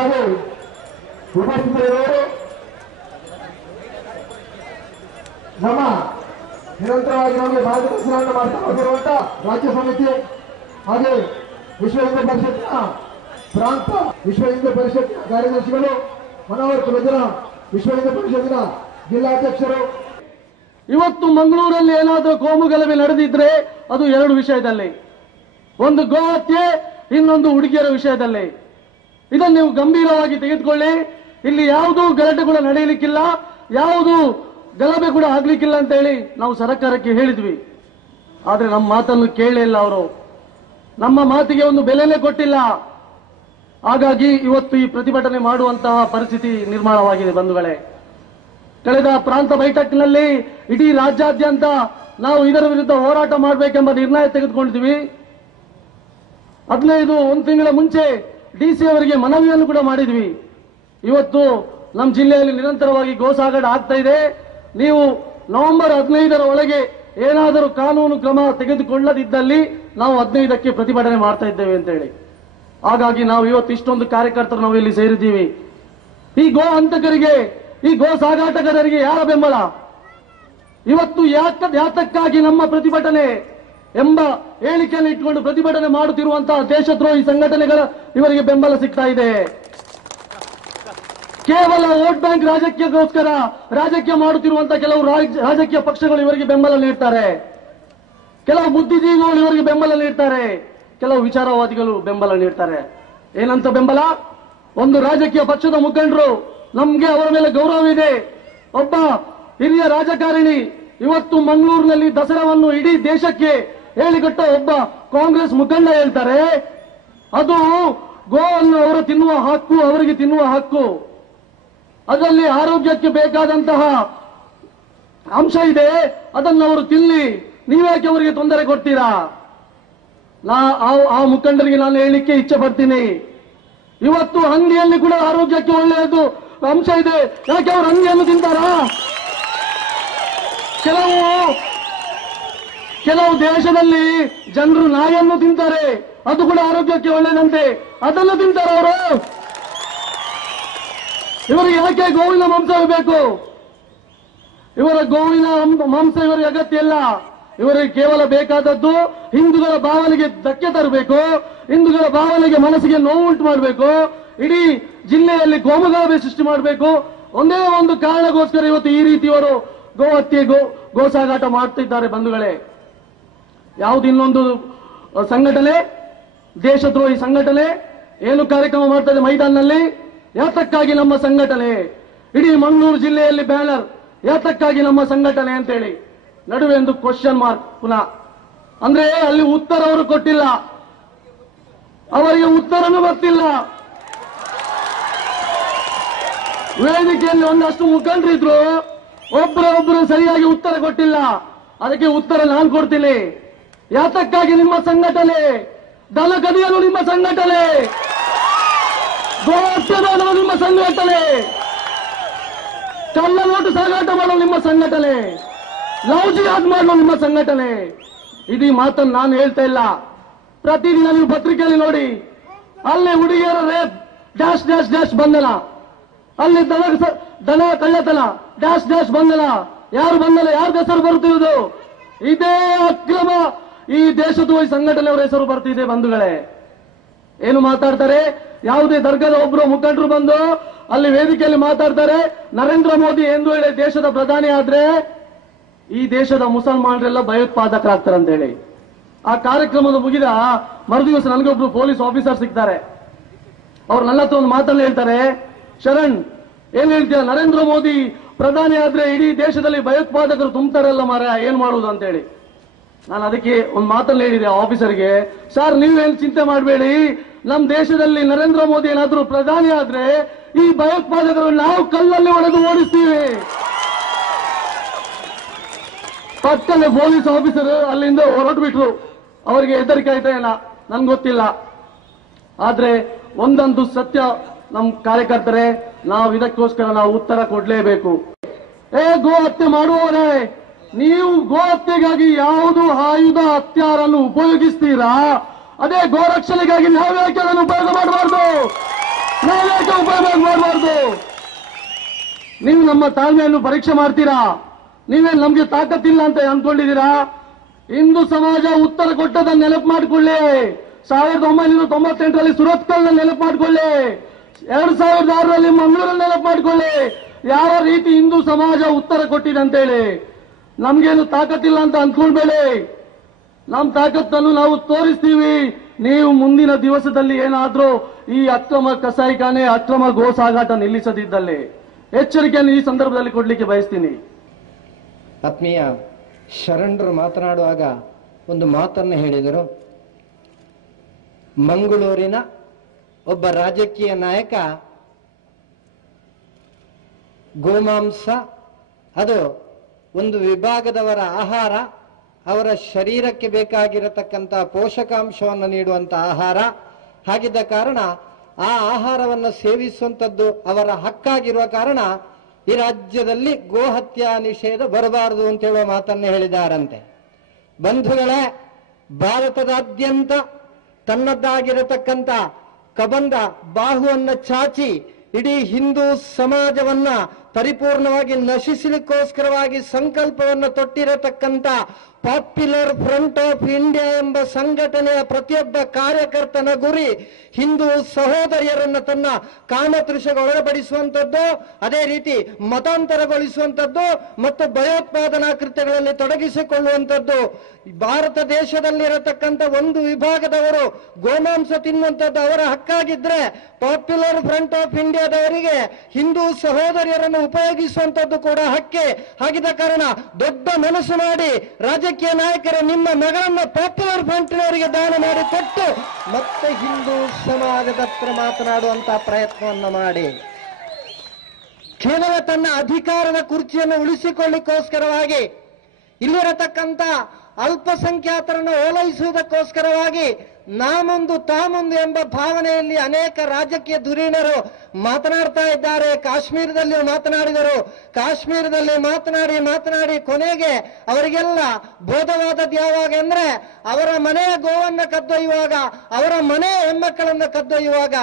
ಹಾಗೆ ಉಪಸ್ಥಿತರಿರುವವರು ನಮ್ಮ ನಿರಂತರವಾಗಿ ನಮಗೆ ಮಾರ್ಗದರ್ಶನವನ್ನು ಮಾಡ್ತಾ ಹೋಗಿರುವಂತಹ ರಾಜ್ಯ ಸಮಿತಿ ಹಾಗೆ ವಿಶ್ವ ಹಿಂದೂ ಪರಿಷತ್ನ ಪ್ರಾಂತ ವಿಶ್ವ ಹಿಂದೂ ಪರಿಷತ್ ಕಾರ್ಯದರ್ಶಿಗಳು ಮನೋಹರ್ ಕುಲಜರ ವಿಶ್ವ ಹಿಂದೂ ಪರಿಷತ್ತಿನ ಜಿಲ್ಲಾಧ್ಯಕ್ಷರು. ಇವತ್ತು ಮಂಗಳೂರಲ್ಲಿ ಏನಾದರೂ ಕೋಮುಗಲಭೆ ನಡೆದಿದ್ರೆ ಅದು ಎರಡು ವಿಷಯದಲ್ಲಿ, ಒಂದು ಗೋ ಹತ್ಯೆ, ಇನ್ನೊಂದು ಹುಡುಗಿಯರ ವಿಷಯದಲ್ಲಿ. ಇದನ್ನು ನೀವು ಗಂಭೀರವಾಗಿ ತೆಗೆದುಕೊಳ್ಳಿ. ಇಲ್ಲಿ ಯಾವುದೂ ಗಲಾಟೆಗಳು ನಡೆಯಲಿಕ್ಕಿಲ್ಲ, ಯಾವುದು ಗಲಭೆ ಕೂಡ ಆಗ್ಲಿಕ್ಕಿಲ್ಲ ಅಂತ ಹೇಳಿ ನಾವು ಸರ್ಕಾರಕ್ಕೆ ಹೇಳಿದ್ವಿ. ಆದ್ರೆ ನಮ್ಮ ಮಾತನ್ನು ಕೇಳೇ ಇಲ್ಲ ಅವರು, ನಮ್ಮ ಮಾತಿಗೆ ಒಂದು ಬೆಲೆನೇ ಕೊಟ್ಟಿಲ್ಲ. ಹಾಗಾಗಿ ಇವತ್ತು ಈ ಪ್ರತಿಭಟನೆ ಮಾಡುವಂತಹ ಪರಿಸ್ಥಿತಿ ನಿರ್ಮಾಣವಾಗಿದೆ ಬಂಧುಗಳೇ. ಕಳೆದ ಪ್ರಾಂತ ಬೈಠಕ್ನಲ್ಲಿ ಇಡೀ ರಾಜ್ಯಾದ್ಯಂತ ನಾವು ಇದರ ವಿರುದ್ಧ ಹೋರಾಟ ಮಾಡಬೇಕೆಂಬ ನಿರ್ಣಯ ತೆಗೆದುಕೊಂಡಿದ್ವಿ. 1 ತಿಂಗಳ ಮುಂಚೆ ಡಿಸಿ ಅವರಿಗೆ ಮನವಿಯನ್ನು ಕೂಡ ಮಾಡಿದ್ವಿ. ಇವತ್ತು ನಮ್ಮ ಜಿಲ್ಲೆಯಲ್ಲಿ ನಿರಂತರವಾಗಿ ಗೋಸಾಗಾಟ ಆಗ್ತಾ ಇದೆ. ನೀವು ನವೆಂಬರ್ 15ರ ಒಳಗೆ ಏನಾದರೂ ಕಾನೂನು ಕ್ರಮ ತೆಗೆದುಕೊಳ್ಳದಿದ್ದಲ್ಲಿ ನಾವು 15ಕ್ಕೆ ಪ್ರತಿಭಟನೆ ಮಾಡ್ತಾ ಇದ್ದೇವೆ ಅಂತ ಹೇಳಿ. ಹಾಗಾಗಿ ನಾವು ಇವತ್ತು ಇಷ್ಟೊಂದು ಕಾರ್ಯಕರ್ತರು ನಾವು ಇಲ್ಲಿ ಸೇರಿದ್ದೀವಿ. ಈ ಗೋ ಹಂತಕರಿಗೆ, ಈ ಗೋ ಸಾಗಾಟಗಾರರಿಗೆ ಯಾರ ಬೆಂಬಲ? ಇವತ್ತು ಯಾತಕ್ಕಾಗಿ ನಮ್ಮ ಪ್ರತಿಭಟನೆ ಎಂಬ ಹೇಳಿಕೆಯನ್ನು ಇಟ್ಟುಕೊಂಡು ಪ್ರತಿಭಟನೆ ಮಾಡುತ್ತಿರುವಂತಹ ದೇಶದ್ರೋಹಿ ಸಂಘಟನೆಗಳ ಇವರಿಗೆ ಬೆಂಬಲ ಸಿಗ್ತಾ ಇದೆ. ಕೇವಲ ವೋಟ್ ಬ್ಯಾಂಕ್ ರಾಜಕೀಯಕ್ಕೋಸ್ಕರ ರಾಜಕೀಯ ಮಾಡುತ್ತಿರುವಂತಹ ಕೆಲವು ರಾಜಕೀಯ ಪಕ್ಷಗಳು ಇವರಿಗೆ ಬೆಂಬಲ ನೀಡ್ತಾರೆ, ಕೆಲವು ಬುದ್ಧಿಜೀವಿಗಳು ಇವರಿಗೆ ಬೆಂಬಲ ನೀಡ್ತಾರೆ, ಕೆಲವು ವಿಚಾರವಾದಿಗಳು ಬೆಂಬಲ ನೀಡ್ತಾರೆ. ಏನಂತ ಬೆಂಬಲ? ಒಂದು ರಾಜಕೀಯ ಪಕ್ಷದ ಮುಖಂಡರು, ನಮ್ಗೆ ಅವರ ಮೇಲೆ ಗೌರವ ಇದೆ, ಒಬ್ಬ ಹಿರಿಯ ರಾಜಕಾರಣಿ ಇವತ್ತು ಮಂಗಳೂರಿನಲ್ಲಿ ದಸರಾವನ್ನು ಇಡೀ ದೇಶಕ್ಕೆ ಹೇಳಿಕೊಟ್ಟ ಒಬ್ಬ ಕಾಂಗ್ರೆಸ್ ಮುಖಂಡ ಹೇಳ್ತಾರೆ ಅದು ಗೋವನ್ನು ಅವರು ತಿನ್ನುವ ಹಕ್ಕು, ಅವರಿಗೆ ತಿನ್ನುವ ಹಕ್ಕು, ಅದರಲ್ಲಿ ಆರೋಗ್ಯಕ್ಕೆ ಬೇಕಾದಂತಹ ಅಂಶ ಇದೆ, ಅದನ್ನು ಅವರು ತಿನ್ನಿ, ನೀವೇಕೆ ಅವರಿಗೆ ತೊಂದರೆ ಕೊಡ್ತೀರಾ? ಆ ಮುಖಂಡರಿಗೆ ನಾನು ಹೇಳಲಿಕ್ಕೆ ಇಚ್ಛೆ ಪಡ್ತೀನಿ. ಇವತ್ತು ಹಂದಿಯಲ್ಲಿ ಕೂಡ ಆರೋಗ್ಯಕ್ಕೆ ಒಳ್ಳೆಯದು ಅಂಶ ಇದೆ, ಯಾಕೆ ಅವರು ಹಂದಿಯನ್ನು ತಿಂತಾರಾ? ಕೆಲವು ದೇಶದಲ್ಲಿ ಜನರು ನಾಯಿಯನ್ನು ತಿಂತಾರೆ, ಅದು ಕೂಡ ಆರೋಗ್ಯಕ್ಕೆ ಒಳ್ಳೆಯದಂತೆ, ಅದನ್ನು ತಿಂತಾರೆ ಅವರು. ಇವರಿಗೆ ಯಾಕೆ ಗೋವಿನ ಮಾಂಸ ಬೇಕು? ಇವರ ಗೋವಿನ ಮಾಂಸ ಇವರಿಗೆ ಅಗತ್ಯ ಇಲ್ಲ. ಇವರಿಗೆ ಕೇವಲ ಬೇಕಾದದ್ದು ಹಿಂದೂಗಳ ಭಾವನೆಗೆ ಧಕ್ಕೆ ತರಬೇಕು, ಹಿಂದೂಗಳ ಭಾವನೆಗೆ ಮನಸ್ಸಿಗೆ ನೋವು ಉಂಟು ಮಾಡಬೇಕು, ಇಡೀ ಜಿಲ್ಲೆಯಲ್ಲಿ ಕೋಮುಗಲಭೆ ಸೃಷ್ಟಿ ಮಾಡಬೇಕು. ಒಂದೇ ಒಂದು ಕಾರಣಕ್ಕೋಸ್ಕರ ಇವತ್ತು ಈ ರೀತಿ ಇವರು ಗೋ ಹತ್ಯೆ, ಗೋ ಸಾಗಾಟ ಮಾಡ್ತಿದ್ದಾರೆ ಬಂಧುಗಳೇ. ಯಾವುದು ಇನ್ನೊಂದು ಸಂಘಟನೆ, ದೇಶದ್ರೋಹಿ ಸಂಘಟನೆ ಏನು ಕಾರ್ಯಕ್ರಮ ಮಾಡ್ತದೆ ಮೈದಾನಲ್ಲಿ? ಯಾತಕ್ಕಾಗಿ ನಮ್ಮ ಸಂಘಟನೆ? ಇಡೀ ಮಂಗಳೂರು ಜಿಲ್ಲೆಯಲ್ಲಿ ಬ್ಯಾನರ್, ಯಾತಕ್ಕಾಗಿ ನಮ್ಮ ಸಂಘಟನೆ ಅಂತೇಳಿ. ನಡುವೆ ಒಂದು ಕ್ವಶನ್ ಮಾರ್ಕ್ ಪುನಃ. ಅಂದ್ರೆ ಅಲ್ಲಿ ಉತ್ತರ ಅವರು ಕೊಟ್ಟಿಲ್ಲ, ಅವರಿಗೆ ಉತ್ತರನೂ ಗೊತ್ತಿಲ್ಲ. ವೇದಿಕೆಯಲ್ಲಿ ಒಂದಷ್ಟು ಮುಖಂಡರಿದ್ರು, ಒಬ್ಬರೊಬ್ಬರು ಸರಿಯಾಗಿ ಉತ್ತರ ಕೊಟ್ಟಿಲ್ಲ. ಅದಕ್ಕೆ ಉತ್ತರ ನಾನು ಕೊಡ್ತೀನಿ. ಯಾತಕ್ಕಾಗಿ ನಿಮ್ಮ ಸಂಘಟನೆ? ದನ ಕದಿಯಲು ನಿಮ್ಮ ಸಂಘಟನೆ, ಗೋಹತ್ಯೆ ಮಾಡಲು ನಿಮ್ಮ ಸಂಘಟನೆ, ಕಳ್ಳ ನೋಟು ಸಾಗಾಟ ಮಾಡಲು ನಿಮ್ಮ ಸಂಘಟನೆ, ಲವ್ ಜಿಹಾದ್ ಮಾಡಲು ನಿಮ್ಮ ಸಂಘಟನೆ. ಇದೀ ಮಾತನ್ನು ನಾನು ಹೇಳ್ತಾ ಇಲ್ಲ. ಪ್ರತಿದಿನ ನೀವು ಪತ್ರಿಕೆಯಲ್ಲಿ ನೋಡಿ, ಅಲ್ಲಿ ಹುಡುಗಿಯರ ರೇಪ್ ಡ್ಯಾಶ್ ಡ್ಯಾಶ್ ಡ್ಯಾಶ್ ಬಂಧನ, ಅಲ್ಲಿ ದನ ಕಳ್ಳತನ ಡ್ಯಾಶ್ ಡ್ಯಾಶ್ ಬಂಧನ. ಯಾರು ಬಂಧನ? ಯಾರ ಹೆಸರು ಬರುತ್ತಿರುವುದು? ಇದೇ ಅಕ್ರಮ ಈ ದೇಶದ್ರೋಹಿ ಸಂಘಟನೆಯವರ ಹೆಸರು ಬರ್ತಿದೆ ಬಂಧುಗಳೇ. ಏನು ಮಾತಾಡ್ತಾರೆ? ಯಾವುದೇ ದರ್ಗಾದ ಒಬ್ಬರು ಮುಖಂಡರು ಬಂದು ಅಲ್ಲಿ ವೇದಿಕೆಯಲ್ಲಿ ಮಾತಾಡ್ತಾರೆ, ನರೇಂದ್ರ ಮೋದಿ ಎಂದು ಹೇಳಿ ದೇಶದ ಪ್ರಧಾನಿ ಆದ್ರೆ ಈ ದೇಶದ ಮುಸಲ್ಮಾನರೆಲ್ಲ ಭಯೋತ್ಪಾದಕರಾಗ್ತಾರೆ ಅಂತ ಹೇಳಿ. ಆ ಕಾರ್ಯಕ್ರಮದ ಮುಗಿದ ಮರುದಿವಸ ನನಗೊಬ್ರು ಪೊಲೀಸ್ ಆಫೀಸರ್ ಸಿಗ್ತಾರೆ. ಅವ್ರು ನನ್ನ ಹತ್ರ ಒಂದು ಮಾತನ್ನು ಹೇಳ್ತಾರೆ, ಶರಣ್ ಏನ್ ಹೇಳ್ತೀಯ, ನರೇಂದ್ರ ಮೋದಿ ಪ್ರಧಾನಿ ಆದ್ರೆ ಇಡೀ ದೇಶದಲ್ಲಿ ಭಯೋತ್ಪಾದಕರು ತುಂಬ್ತಾರಲ್ಲ ಮಾರ, ಏನ್ ಮಾಡುವುದು ಅಂತ ಹೇಳಿ. ನಾನು ಅದಕ್ಕೆ ಒಂದು ಮಾತನ್ನು ಹೇಳಿದೆ ಆಫೀಸರ್ಗೆ, ಸರ್ ನೀವೇನು ಚಿಂತೆ ಮಾಡಬೇಡಿ, ನಮ್ಮ ದೇಶದಲ್ಲಿ ನರೇಂದ್ರ ಮೋದಿ ಏನಾದ್ರೂ ಪ್ರಧಾನಿ ಆದ್ರೆ ಈ ಭಯೋತ್ಪಾದಕರು ನಾವು ಕಲ್ಲಲ್ಲಿ ಹೊಡೆದು ಓಡಿಸ್ತೀವಿ. ಪಕ್ಕನೆ ಪೊಲೀಸ್ ಆಫೀಸರ್ ಅಲ್ಲಿಂದ ಹೊರಟು ಬಿಟ್ರು. ಅವರಿಗೆ ಹೆದರಿಕೆ ಆಯ್ತಾ ಏನ ನನ್ಗೆ ಗೊತ್ತಿಲ್ಲ. ಆದ್ರೆ ಒಂದಂತೂ ಸತ್ಯ, ನಮ್ಮ ಕಾರ್ಯಕರ್ತರೇ, ನಾವು ಇದಕ್ಕೋಸ್ಕರ ನಾವು ಉತ್ತರ ಕೊಡ್ಲೇಬೇಕು. ಗೋ ಹತ್ಯೆ ಮಾಡುವವರೇ, ನೀವು ಗೋ ಹತ್ಯೆಗಾಗಿ ಯಾವುದು ಆಯುಧ ಹತ್ಯಾರನ್ನು ಉಪಯೋಗಿಸ್ತೀರಾ, ಅದೇ ಗೋರಕ್ಷಣೆಗಾಗಿ ನಾವ್ಯಾಕೆ ಅದನ್ನು ಉಪಯೋಗ ಮಾಡಬಾರ್ದು? ನಾವೇಕೆ ಉಪಯೋಗ ಮಾಡಬಾರ್ದು? ನೀವು ನಮ್ಮ ತಾಳ್ಮೆಯನ್ನು ಪರೀಕ್ಷೆ ಮಾಡ್ತೀರಾ? ನೀವೇ ನಮ್ಗೆ ತಾಕತ್ತಿಲ್ಲ ಅಂತ ಅಂದ್ಕೊಂಡಿದ್ದೀರಾ? ಹಿಂದೂ ಸಮಾಜ ಉತ್ತರ ಕೊಟ್ಟದ ನೆನಪು ಮಾಡಿಕೊಳ್ಳಿ. 1998ರಲ್ಲಿ ಸುರತ್ಕಲ್ನ ನೆನಪು ಮಾಡಿಕೊಳ್ಳಿ. 2006ರಲ್ಲಿ ಮಂಗಳೂರಲ್ಲಿ ನೆನಪು ಮಾಡಿಕೊಳ್ಳಿ. ಯಾವ ರೀತಿ ಹಿಂದೂ ಸಮಾಜ ಉತ್ತರ ಕೊಟ್ಟಿದೆ ಅಂತೇಳಿ. ನಮ್ಗೇನು ತಾಕತ್ತಿಲ್ಲ ಅಂತ ಅಂದ್ಕೊಳ್ಬೇಡಿ. ನಮ್ಮ ತಾಕತ್ತನ್ನು ನಾವು ತೋರಿಸ್ತೀವಿ. ನೀವು ಮುಂದಿನ ದಿವಸದಲ್ಲಿ ಏನಾದ್ರೂ ಈ ಅಕ್ರಮ ಕಸಾಯಿಖಾನೆ, ಅಕ್ರಮ ಗೋ ಸಾಗಾಟ ನಿಲ್ಲಿಸದಿದ್ದಲ್ಲಿ ಎಚ್ಚರಿಕೆಯನ್ನು ಈ ಸಂದರ್ಭದಲ್ಲಿ ಕೊಡ್ಲಿಕ್ಕೆ ಬಯಸ್ತೀನಿ. ಆತ್ಮೀಯ ಶರಣರು ಮಾತನಾಡುವಾಗ ಒಂದು ಮಾತನ್ನು ಹೇಳಿದರು. ಮಂಗಳೂರಿನ ಒಬ್ಬ ರಾಜಕೀಯ ನಾಯಕ ಗೋಮಾಂಸ ಅದು ಒಂದು ವಿಭಾಗದವರ ಆಹಾರ, ಅವರ ಶರೀರಕ್ಕೆ ಬೇಕಾಗಿರತಕ್ಕಂಥ ಪೋಷಕಾಂಶವನ್ನು ನೀಡುವಂಥ ಆಹಾರ. ಹಾಗಿದ್ದ ಕಾರಣ ಆ ಆಹಾರವನ್ನು ಸೇವಿಸುವಂಥದ್ದು ಅವರ ಹಕ್ಕಾಗಿರುವ ಕಾರಣ ಈ ರಾಜ್ಯದಲ್ಲಿ ಗೋಹತ್ಯಾ ನಿಷೇಧ ಬರಬಾರದು ಅಂತ ಹೇಳುವ ಮಾತನ್ನು ಹೇಳಿದಾರಂತೆ. ಬಂಧುಗಳೇ, ಭಾರತದಾದ್ಯಂತ ತನ್ನದ್ದಾಗಿರತಕ್ಕಂಥ ಕಬಂಧ ಬಾಹುವನ್ನು ಚಾಚಿ ಇಡೀ ಹಿಂದೂ ಸಮಾಜವನ್ನ ಪರಿಪೂರ್ಣವಾಗಿ ನಶಿಸಲಿಕ್ಕೋಸ್ಕರವಾಗಿ ಸಂಕಲ್ಪವನ್ನು ತೊಟ್ಟಿರತಕ್ಕಂಥ ಪಾಪ್ಯುಲರ್ ಫ್ರಂಟ್ ಆಫ್ ಇಂಡಿಯಾ ಎಂಬ ಸಂಘಟನೆಯ ಪ್ರತಿಯೊಬ್ಬ ಕಾರ್ಯಕರ್ತನ ಗುರಿ ಹಿಂದೂ ಸಹೋದರಿಯರನ್ನು ತನ್ನ ಕಾಮತೃಷೆಗೆ ಒಳಪಡಿಸುವಂಥದ್ದು, ಅದೇ ರೀತಿ ಮತಾಂತರಗೊಳಿಸುವಂಥದ್ದು ಮತ್ತು ಭಯೋತ್ಪಾದನಾ ಕೃತ್ಯಗಳಲ್ಲಿ ತೊಡಗಿಸಿಕೊಳ್ಳುವಂಥದ್ದು. ಭಾರತ ದೇಶದಲ್ಲಿರತಕ್ಕಂಥ ಒಂದು ವಿಭಾಗದವರು ಗೋಮಾಂಸ ತಿನ್ನುವಂಥದ್ದು ಅವರ ಹಕ್ಕಾಗಿದ್ರೆ, ಪಾಪ್ಯುಲರ್ ಫ್ರಂಟ್ ಆಫ್ ಇಂಡಿಯಾದವರಿಗೆ ಹಿಂದೂ ಸಹೋದರಿಯರನ್ನು ಉಪಯೋಗಿಸುವಂಥದ್ದು ಕೂಡ ಹಕ್ಕೆ. ಹಾಗಿದ್ದ ಕಾರಣ ದೊಡ್ಡ ಮನಸ್ಸು ಮಾಡಿ ರಾಜಕೀಯ ನಾಯಕರು ನಿಮ್ಮ ಮಗಳನ್ನು ಪಾಪ್ಯುಲರ್ ಫ್ರಂಟ್ನವರಿಗೆ ದಾನ ಮಾಡಿ ಕೊಟ್ಟು ಮತ್ತೆ ಹಿಂದೂ ಸಮಾಜದ ಹತ್ರ ಮಾತನಾಡುವಂತಹ ಪ್ರಯತ್ನವನ್ನು ಮಾಡಿ ಕೇವಲ ತನ್ನ ಅಧಿಕಾರದ ಕುರ್ಚಿಯನ್ನು ಉಳಿಸಿಕೊಳ್ಳಿಕ್ಕೋಸ್ಕರವಾಗಿ ಇಲ್ಲಿರತಕ್ಕಂಥ ಅಲ್ಪಸಂಖ್ಯಾತರನ್ನು ಓಲೈಸುವುದಕ್ಕೋಸ್ಕರವಾಗಿ ನಾಮುಂದು ತಾಮುಂದು ಎಂಬ ಭಾವನೆಯಲ್ಲಿ ಅನೇಕ ರಾಜಕೀಯ ಧುರೀಣರು ಮಾತನಾಡ್ತಾ ಇದ್ದಾರೆ. ಕಾಶ್ಮೀರದಲ್ಲಿ ಮಾತನಾಡಿದರು. ಕಾಶ್ಮೀರದಲ್ಲಿ ಮಾತನಾಡಿ ಕೊನೆಗೆ ಅವರಿಗೆಲ್ಲ ಬೋಧವಾದದ್ದು ಯಾವಾಗ ಅಂದ್ರೆ, ಅವರ ಮನೆಯ ಗೋವನ್ನು ಕದ್ದೊಯ್ಯುವಾಗ, ಅವರ ಮನೆಯ ಹೆಣ್ಮಕ್ಕಳನ್ನು ಕದ್ದೊಯ್ಯುವಾಗ,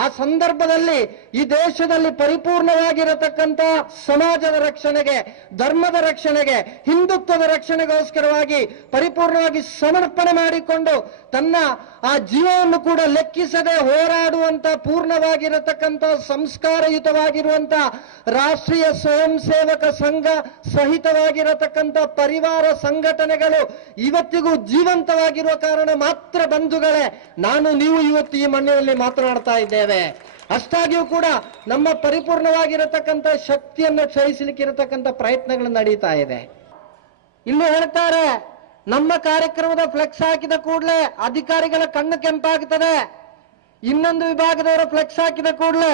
ಆ ಸಂದರ್ಭದಲ್ಲಿ ಈ ದೇಶದಲ್ಲಿ ಪರಿಪೂರ್ಣವಾಗಿರತಕ್ಕಂಥ ಸಮಾಜದ ರಕ್ಷಣೆಗೆ, ಧರ್ಮದ ರಕ್ಷಣೆಗೆ, ಹಿಂದುತ್ವದ ರಕ್ಷಣೆಗೋಸ್ಕರವಾಗಿ ಪರಿಪೂರ್ಣವಾಗಿ ಸಮರ್ಪಣೆ ಮಾಡಿಕೊಂಡು ತನ್ನ ಆ ಜೀವವನ್ನು ಕೂಡ ಲೆಕ್ಕಿಸದೆ ಹೋರಾಡುವಂತ ಪೂರ್ಣವಾಗಿರತಕ್ಕಂಥ ಸಂಸ್ಕಾರಯುತವಾಗಿರುವಂತ ರಾಷ್ಟ್ರೀಯ ಸ್ವಯಂ ಸೇವಕ ಸಂಘ ಸಹಿತವಾಗಿರತಕ್ಕಂಥ ಪರಿವಾರ ಸಂಘಟನೆಗಳು ಇವತ್ತಿಗೂ ಜೀವಂತವಾಗಿರುವ ಕಾರಣ ಮಾತ್ರ ಬಂಧುಗಳೇ ನಾನು ನೀವು ಇವತ್ತು ಈ ಮಣ್ಣಿನಲ್ಲಿ ಮಾತನಾಡ್ತಾ ಇದ್ದೇವೆ. ಅಷ್ಟಾಗಿಯೂ ಕೂಡ ನಮ್ಮ ಪರಿಪೂರ್ಣವಾಗಿರತಕ್ಕಂಥ ಶಕ್ತಿಯನ್ನು ಕ್ಷಯಿಸಲಿಕ್ಕಿರತಕ್ಕಂಥ ಪ್ರಯತ್ನಗಳು ನಡೀತಾ ಇದೆ. ಇಲ್ಲಿ ಹೇಳ್ತಾರೆ, ನಮ್ಮ ಕಾರ್ಯಕ್ರಮದ ಫ್ಲೆಕ್ಸ್ ಹಾಕಿದ ಕೂಡಲೇ ಅಧಿಕಾರಿಗಳ ಕಣ್ಣು ಕೆಂಪಾಗುತ್ತದೆ, ಇನ್ನೊಂದು ವಿಭಾಗದವರ ಫ್ಲೆಕ್ಸ್ ಹಾಕಿದ ಕೂಡಲೇ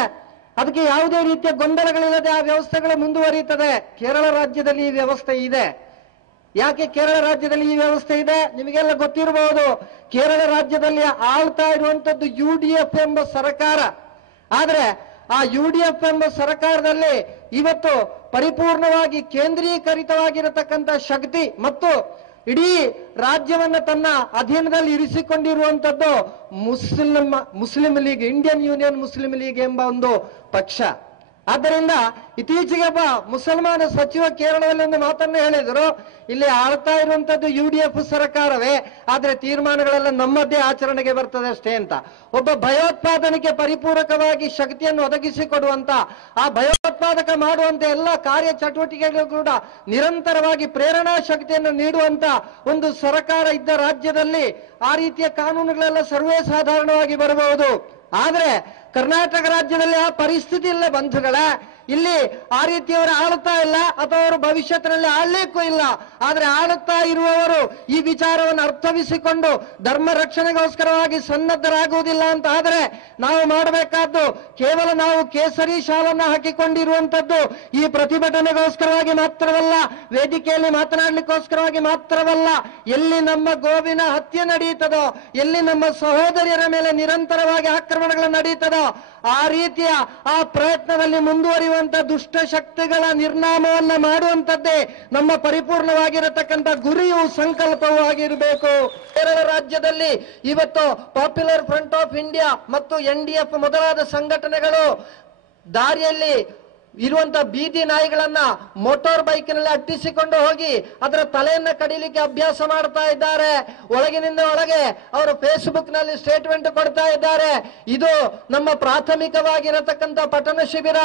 ಅದಕ್ಕೆ ಯಾವುದೇ ರೀತಿಯ ಗೊಂದಲಗಳಿಲ್ಲದೆ ಆ ವ್ಯವಸ್ಥೆಗಳು ಮುಂದುವರಿಯುತ್ತದೆ. ಕೇರಳ ರಾಜ್ಯದಲ್ಲಿ ಈ ವ್ಯವಸ್ಥೆ ಇದೆ. ಯಾಕೆ ಕೇರಳ ರಾಜ್ಯದಲ್ಲಿ ಈ ವ್ಯವಸ್ಥೆ ಇದೆ ನಿಮಗೆಲ್ಲ ಗೊತ್ತಿರಬಹುದು. ಕೇರಳ ರಾಜ್ಯದಲ್ಲಿ ಆಳ್ತಾ ಇರುವಂತದ್ದು UDF ಎಂಬ ಸರ್ಕಾರ. ಆದ್ರೆ ಆ UDF ಎಂಬ ಸರ್ಕಾರದಲ್ಲಿ ಇವತ್ತು ಪರಿಪೂರ್ಣವಾಗಿ ಕೇಂದ್ರೀಕರಿತವಾಗಿರತಕ್ಕಂಥ ಶಕ್ತಿ ಮತ್ತು ಇಡೀ ರಾಜ್ಯವನ್ನ ತನ್ನ ಅಧೀನದಲ್ಲಿ ಇರಿಸಿಕೊಂಡಿರುವಂತದ್ದು Muslim League, Indian Union Muslim League ಎಂಬ ಒಂದು ಪಕ್ಷ. ಆದ್ದರಿಂದ ಇತ್ತೀಚೆಗೆ ಒಬ್ಬ ಮುಸಲ್ಮಾನ ಸಚಿವ ಕೇರಳದಲ್ಲಿ ಒಂದು ಮಾತನ್ನು ಹೇಳಿದರು, ಇಲ್ಲಿ ಆಳ್ತಾ ಇರುವಂತದ್ದು UDF ಸರ್ಕಾರವೇ, ಆದ್ರೆ ತೀರ್ಮಾನಗಳೆಲ್ಲ ನಮ್ಮದೇ ಆಚರಣೆಗೆ ಬರ್ತದೆ ಅಷ್ಟೇ ಅಂತ. ಒಬ್ಬ ಭಯೋತ್ಪಾದನೆಗೆ ಪರಿಪೂರಕವಾಗಿ ಶಕ್ತಿಯನ್ನು ಒದಗಿಸಿಕೊಡುವಂತ, ಆ ಭಯೋತ್ಪಾದಕ ಮಾಡುವಂತ ಎಲ್ಲ ಕಾರ್ಯ ಚಟುವಟಿಕೆಗಳು ಕೂಡ ನಿರಂತರವಾಗಿ ಪ್ರೇರಣಾ ಶಕ್ತಿಯನ್ನು ನೀಡುವಂತ ಒಂದು ಸರ್ಕಾರ ಇದ್ದ ರಾಜ್ಯದಲ್ಲಿ ಆ ರೀತಿಯ ಕಾನೂನುಗಳೆಲ್ಲ ಸರ್ವೇ ಸಾಧಾರಣವಾಗಿ ಬರಬಹುದು. ಆದ್ರೆ ಕರ್ನಾಟಕ ರಾಜ್ಯದಲ್ಲಿ ಆ ಪರಿಸ್ಥಿತಿ ಇಲ್ಲ ಬಂಧುಗಳೇ. ಇಲ್ಲಿ ಆ ರೀತಿಯವರು ಆಳುತ್ತಾ ಇಲ್ಲ ಅಥವಾ ಅವರು ಭವಿಷ್ಯತ್ತಿನಲ್ಲಿ ಆಳ್ಲಿಕ್ಕೂ ಇಲ್ಲ. ಆದ್ರೆ ಆಳುತ್ತಾ ಇರುವವರು ಈ ವಿಚಾರವನ್ನು ಅರ್ಥವಿಸಿಕೊಂಡು ಧರ್ಮ ರಕ್ಷಣೆಗೋಸ್ಕರವಾಗಿ ಸನ್ನದ್ಧರಾಗುವುದಿಲ್ಲ ಅಂತ ಆದ್ರೆ ನಾವು ಮಾಡಬೇಕಾದ್ದು ಕೇವಲ ನಾವು ಕೇಸರಿ ಶಾಲನ್ನು ಹಾಕಿಕೊಂಡಿರುವಂತದ್ದು ಈ ಪ್ರತಿಭಟನೆಗೋಸ್ಕರವಾಗಿ ಮಾತ್ರವಲ್ಲ, ವೇದಿಕೆಯಲ್ಲಿ ಮಾತನಾಡಲಿಕ್ಕೋಸ್ಕರವಾಗಿ ಮಾತ್ರವಲ್ಲ, ಎಲ್ಲಿ ನಮ್ಮ ಗೋವಿನ ಹತ್ಯೆ ನಡೆಯುತ್ತದೋ, ಎಲ್ಲಿ ನಮ್ಮ ಸಹೋದರಿಯರ ಮೇಲೆ ನಿರಂತರವಾಗಿ ಆಕ್ರಮಣಗಳು ನಡೆಯುತ್ತದೋ, ಆ ರೀತಿಯ ಆ ಪ್ರಯತ್ನದಲ್ಲಿ ಮುಂದುವರಿಯುವಂತ ದುಷ್ಟ ಶಕ್ತಿಗಳ ನಿರ್ನಾಮವನ್ನ ಮಾಡುವಂತದ್ದೇ ನಮ್ಮ ಪರಿಪೂರ್ಣವಾಗಿರತಕ್ಕಂಥ ಗುರಿಯೂ ಸಂಕಲ್ಪವೂ ಆಗಿರಬೇಕು. ಕೇರಳ ರಾಜ್ಯದಲ್ಲಿ ಇವತ್ತು ಪಾಪ್ಯುಲರ್ ಫ್ರಂಟ್ ಆಫ್ ಇಂಡಿಯಾ ಮತ್ತು NDF ಮೊದಲಾದ ಸಂಘಟನೆಗಳು ದಾರಿಯಲ್ಲಿ ಇರುವಂತ ಬೀದಿ ನಾಯಿಗಳನ್ನ ಮೋಟಾರ್ ಬೈಕ್ನಲ್ಲಿ ಅಟ್ಟಿಸಿಕೊಂಡು ಹೋಗಿ ಅದರ ತಲೆಯನ್ನ ಕಡಿಲಿಕ್ಕೆ ಅಭ್ಯಾಸ ಮಾಡ್ತಾ ಇದ್ದಾರೆ. ಒಳಗಿನಿಂದ ಒಳಗೆ ಅವರು ಫೇಸ್ಬುಕ್ ನಲ್ಲಿ ಸ್ಟೇಟ್ಮೆಂಟ್ ಕೊಡ್ತಾ ಇದ್ದಾರೆ. ಇದು ನಮ್ಮ ಪ್ರಾಥಮಿಕವಾಗಿರತಕ್ಕಂಥ ಪಠಣ ಶಿಬಿರ.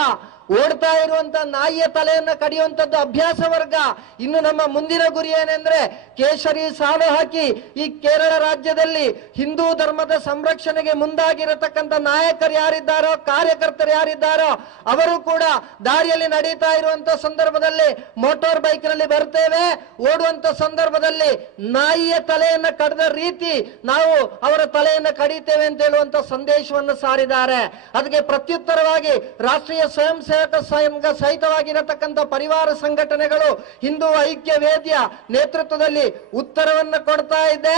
ಓಡ್ತಾ ಇರುವಂತ ನಾಯಿಯ ತಲೆಯನ್ನ ಕಡಿಯುವಂತದ್ದು ಅಭ್ಯಾಸ ವರ್ಗ. ಇನ್ನು ನಮ್ಮ ಮುಂದಿನ ಗುರಿ ಏನೆಂದ್ರೆ, ಕೇಸರಿ ಸಾಲು ಹಾಕಿ ಈ ಕೇರಳ ರಾಜ್ಯದಲ್ಲಿ ಹಿಂದೂ ಧರ್ಮದ ಸಂರಕ್ಷಣೆಗೆ ಮುಂದಾಗಿರತಕ್ಕಂಥ ನಾಯಕರು ಯಾರಿದ್ದಾರೋ, ಕಾರ್ಯಕರ್ತರು ಯಾರಿದ್ದಾರೋ ಅವರು ಕೂಡ ದಾರಿಯಲ್ಲಿ ನಡೀತಾ ಇರುವಂತ ಸಂದರ್ಭದಲ್ಲಿ ಮೋಟಾರ್ ಬೈಕ್ ನಲ್ಲಿ ಬರ್ತೇವೆ, ಓಡುವಂತ ಸಂದರ್ಭದಲ್ಲಿ ನಾಯಿಯ ತಲೆಯನ್ನ ಕಡಿದ ರೀತಿ ನಾವು ಅವರ ತಲೆಯನ್ನ ಕಡಿತೇವೆ ಅಂತ ಹೇಳುವಂತ ಸಂದೇಶವನ್ನು ಸಾರಿದ್ದಾರೆ. ಅದಕ್ಕೆ ಪ್ರತ್ಯುತ್ತರವಾಗಿ ರಾಷ್ಟ್ರೀಯ ಸ್ವಯಂ ಸೇವಕ ಸಂಘ ಸಹಿತವಾಗಿರತಕ್ಕಂಥ ಪರಿವಾರ ಸಂಘಟನೆಗಳು ಹಿಂದೂ ಐಕ್ಯ ವೇದಿಯ ನೇತೃತ್ವದಲ್ಲಿ ಉತ್ತರವನ್ನು ಕೊಡ್ತಾ ಇದೆ.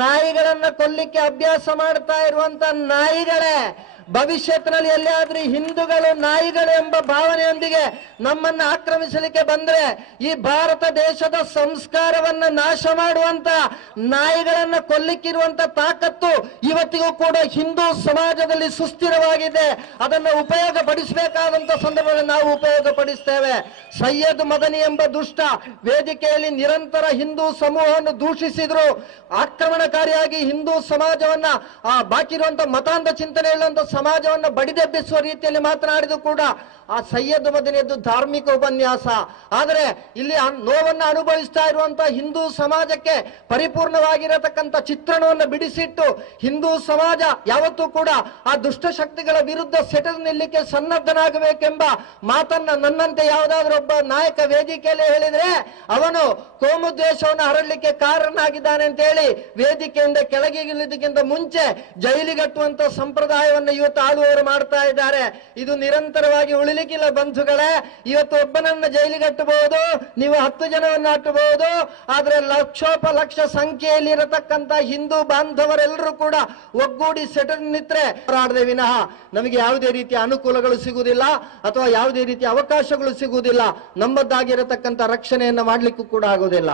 ನಾಯಿಗಳನ್ನ ಕೊಲ್ಲಿಕ್ಕೆ ಅಭ್ಯಾಸ ಮಾಡ್ತಾ ಇರುವಂತ ನಾಯಿಗಳೇ, ಭವಿಷ್ಯತ್ನಲ್ಲಿ ಎಲ್ಲಿಯಾದ್ರೂ ಹಿಂದೂಗಳು ನಾಯಿಗಳು ಎಂಬ ಭಾವನೆಯೊಂದಿಗೆ ನಮ್ಮನ್ನ ಆಕ್ರಮಿಸಲಿಕ್ಕೆ ಬಂದ್ರೆ ಈ ಭಾರತ ದೇಶದ ಸಂಸ್ಕಾರವನ್ನ ನಾಶ ಮಾಡುವಂತ ನಾಯಿಗಳನ್ನ ಕೊಲ್ಲಿಕ್ಕಿರುವಂತ ತಾಕತ್ತು ಇವತ್ತಿಗೂ ಕೂಡ ಹಿಂದೂ ಸಮಾಜದಲ್ಲಿ ಸುಸ್ಥಿರವಾಗಿದೆ. ಅದನ್ನು ಉಪಯೋಗ ಪಡಿಸಬೇಕಾದಂತ ಸಂದರ್ಭದಲ್ಲಿ ನಾವು ಉಪಯೋಗ ಪಡಿಸ್ತೇವೆ. ಸೈಯದ್ ಮದನಿ ಎಂಬ ದುಷ್ಟ ವೇದಿಕೆಯಲ್ಲಿ ನಿರಂತರ ಹಿಂದೂ ಸಮೂಹವನ್ನು ದೂಷಿಸಿದ್ರು. ಆಕ್ರಮಣಕಾರಿಯಾಗಿ ಹಿಂದೂ ಸಮಾಜವನ್ನ ಬಾಕಿ ಇರುವಂತ ಮತಾಂಧ ಚಿಂತನೆ ಇರುವಂತ ಸಮಾಜವನ್ನು ಬಡಿದೆಬ್ಬಿಸುವ ರೀತಿಯಲ್ಲಿ ಮಾತನಾಡಿದು ಕೂಡ ಆ ಸೈಯದ್ ಮದನಿಯದ್ದು ಧಾರ್ಮಿಕ ಉಪನ್ಯಾಸ. ಆದರೆ ಇಲ್ಲಿ ನೋವನ್ನು ಅನುಭವಿಸ್ತಾ ಇರುವಂತಹ ಹಿಂದೂ ಸಮಾಜಕ್ಕೆ ಪರಿಪೂರ್ಣವಾಗಿರತಕ್ಕಂಥ ಚಿತ್ರಣವನ್ನು ಬಿಡಿಸಿಟ್ಟು ಹಿಂದೂ ಸಮಾಜ ಯಾವತ್ತೂ ಕೂಡ ಆ ದುಷ್ಟಶಕ್ತಿಗಳ ವಿರುದ್ಧ ಸೆಟೆದು ನಿಲ್ಲಕ್ಕೆ ಸನ್ನದ್ಧನಾಗಬೇಕೆಂಬ ಮಾತನ್ನ ನನ್ನಂತೆ ಯಾವುದಾದ್ರೂ ಒಬ್ಬ ನಾಯಕ ವೇದಿಕೆಯಲ್ಲಿ ಹೇಳಿದ್ರೆ ಅವನು ಕೋಮು ದ್ವೇಷವನ್ನು ಹರಡಲಿಕ್ಕೆ ಕಾರಣನಾಗಿದ್ದಾನೆ ಅಂತ ಹೇಳಿ ವೇದಿಕೆಯಿಂದ ಕೆಳಗಿಳಿದಕ್ಕಿಂತ ಮುಂಚೆ ಜೈಲಿಗಟ್ಟುವಂತ ಸಂಪ್ರದಾಯವನ್ನು ಇವತ್ತು ಆಳುವವರು ಮಾಡ್ತಾ ಇದ್ದಾರೆ. ಇದು ನಿರಂತರವಾಗಿ ಉಳಿಲಿಕ್ಕಿಲ್ಲ ಬಂಧುಗಳೇ. ಇವತ್ತು ಒಬ್ಬನನ್ನ ಜೈಲಿಗಟ್ಟಬಹುದು, ನೀವು 10 ಜನವನ್ನು ಅಟ್ಟಬಹುದು, ಆದ್ರೆ ಲಕ್ಷೋಪಲಕ್ಷ ಸಂಖ್ಯೆಯಲ್ಲಿ ಇರತಕ್ಕಂತ ಹಿಂದೂ ಬಾಂಧವರೆಲ್ಲರೂ ಕೂಡ ಒಗ್ಗೂಡಿ ಸೆಟೆದು ನಿತ್ರೆ ಹೋರಾಡದೆ ವಿನಃ ನಮಗೆ ಯಾವುದೇ ರೀತಿಯ ಅನುಕೂಲಗಳು ಸಿಗುವುದಿಲ್ಲ ಅಥವಾ ಯಾವುದೇ ರೀತಿಯ ಅವಕಾಶಗಳು ಸಿಗುವುದಿಲ್ಲ. ನಮ್ಮದ್ದಾಗಿರತಕ್ಕಂಥ ರಕ್ಷಣೆಯನ್ನು ಮಾಡ್ಲಿಕ್ಕೂ ಕೂಡ ಆಗುವುದಿಲ್ಲ.